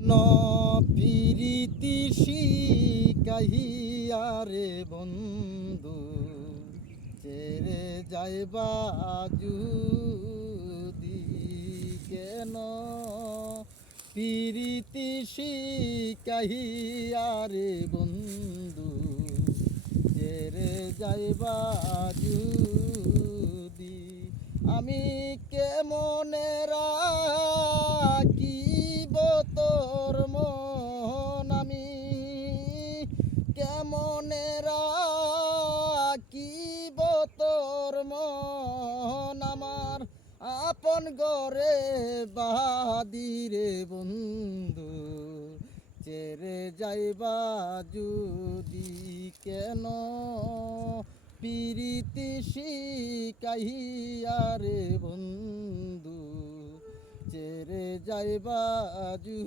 ন পিরিতি শিকাহিয়া রে বন্ধু ছেড়ে যাইবা যদি কেন পিরিতি শিকাহিয়া রে বন্ধু ছেড়ে যাইবা যদি আমি কেমনে রাখিব তোর মন আমি কেমনে রাখিব তোর মন আমার আপন গরে বাদিরে বন্ধু ছেড়ে যাইবা যদি কেন পিরিতি শিকাহিয়া রে বন্ধু ছেড়ে যাইবা যদি